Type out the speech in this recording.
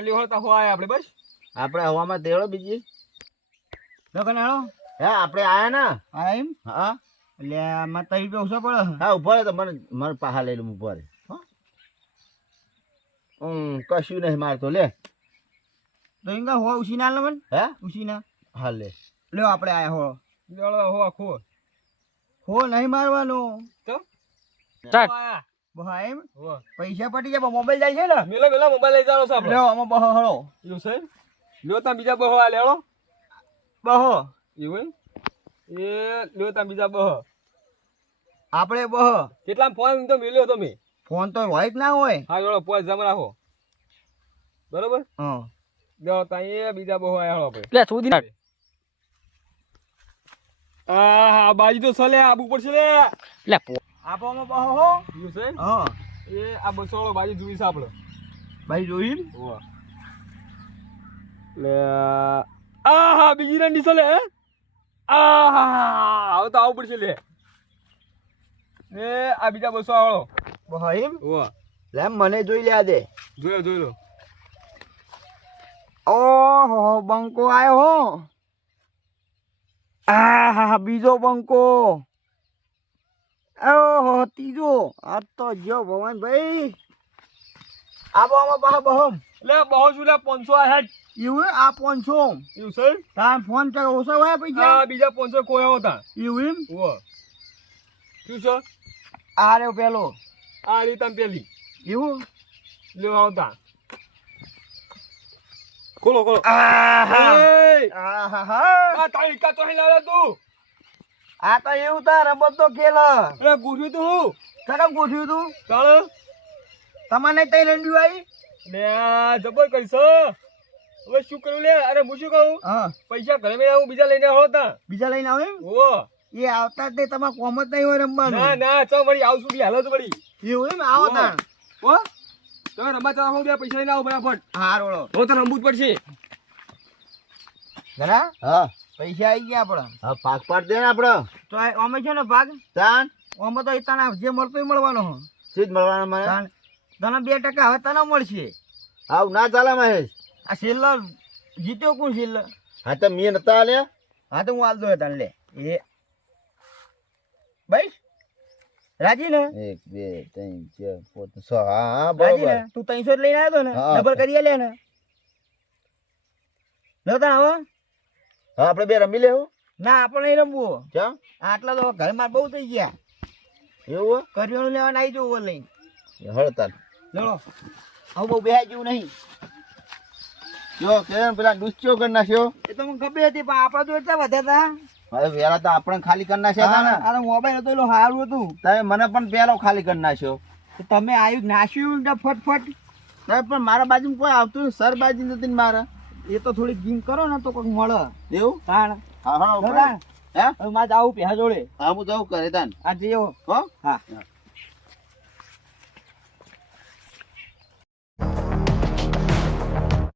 લ્યો હો આયા આપણે બસ આપણે હવામાં તેડો બીજી લગન હાલો હા આપણે આયા ને હા એમ હા એટલે આમાં તઈ તો ઓછો પડે હા ઉભો રહે તો મને પાહા લઈ લઉં ઉભો રહે કશું નહીં મારતો લે તો એંગા હો ઉસીના લે મન હે ઉસીના હા લે લ્યો આપણે આયા હો લ્યો હો ખો હો નહીં મારવાનો તો સ્ટાર્ટ બહા એમ હો પૈસા પટી જાય મોબાઈલ જાય છે ને મેલા મોબાઈલ લઈ જાવ છો આપણે લ્યો આમાં બહો હળો એવું છે લ્યો તા બીજા બહો આ લેડો બહો એવું એ લ્યો તા બીજા બહો આપણે બહો કેટલા ફોન તો મેલ્યો તમે ફોન તો હોય જ ના હોય હા જોડો પોસ જમ રાખો બરોબર હા લ્યો તા એ બીજા બહો આયા હળો આપણે લે સુધી આ બાજી તો સલે આબુ પડશે લે લે આપોમાં બહો હો એવું છે હા એ આ બસોળો બાજી જોઈ છે આપણે ભાઈ જોઈન ઓવા લે આહા બીજી રંડી સલે હે આહા હવે તો આવું પડશે લે એ આ બીજા બસો વાળો બહો એમ ઓવા લે મને જોઈ લે દે જોઈ લો ઓહો બંકો આયો હો આહા બીજો બંકો ઓહો ત્રીજો આ તો જો ભગવાન ભાઈ આબો આમાં બહો લે બહુ જુલા 500 આ હેડ એવું આ 500 એવું છે તાર ફોન ચા ઓછા હોય પૈસા આ બીજા 500 કોઈ હતા એવું એમ ઓવા શું છે આ રહ્યો પેલો આ રીતમ પેલી એવું લ્યો આવતા ખોલો આહા એ આહા આ તારી કા તો હે લાવે તું આ તો એવું તાર રમત તો ખેલ એ ગુઠ્યું તું હું કડમ ગોઠ્યું તું ચાલ તમારે તઈ રંડ્યું આવી લે જબર કરીશ હવે શું કરું લે અરે હું શું કહું હા પૈસા ઘરે મેં આવું બીજા લઈને આવો તા બીજા લઈને આવો એમ ઓ એ આવતા જ નહીં તમારે કોમ જ નહીં હોય રમવાનું ના ના ચાલ વળી આવું છું હાલો તો વળી એવું એમ આવો તાણ હો તમે રમવા ચાલો હું બે પૈસા લઈને આવો ફટાફટ હાર ઓળો હું તો રમવું જ પડશે ઘણા હા પૈસા આવી ગયા આપડા હા પાક પાડ દે ને આપણે તો અમે છે ને ભાગ તાન અમે તો એ તને જે મળતો એ મળવાનો હો સીધ મળવાના મને તાણ તને 2% હવે તને મળશે આવું ના ચાલે મહેશ આ સેલર જીત્યો કોણ સેલર હા તો મેં નતા આલ્યા હા તો હું આલ દો તને લે એ ભાઈ રાજી ને 1 2 3 4 5 6 હા રાજી બરોબર ને તું 300 લઈને આવ્યો તો ને હા. ડબલ કરી લે ને લો તા હવે હા આપણે બે રમી લેવું ના આપણે નહીં રમવું ક્યાં આટલા તો ઘરમાં બહુ થઈ ગયા એવું કરિયાણું લેવા આવી જવું લઈને હળતા ચલો હવે બહુ બેહાય જેવું નહીં જો કેમ પેલા દુસ્યો કરી નાખ્યો એ તો મને ખબર હતી પણ આપણા તો એટલા વધ્યા હતા હવે વેલા તો આપણે ખાલી કરી નાખ્યા હતા ને આ મોબાઈલ હતો એટલો સારું હતું તમે મને પણ પેલો ખાલી કરી નાખ્યો તો તમે આવ્યું નાખ્યું ને ફટફટ સાહેબ પણ મારા બાજુમાં કોઈ આવતું નહીં સર બાજુ નથી ને મારા એ તો થોડી ગીમ કરો ને તો કંઈક મળે એવું તાણ હા હા તાણ. હે હવે મારે આવું પેહા જોડે હા હું જાઉં કરે તાન આ જઈએ હો હા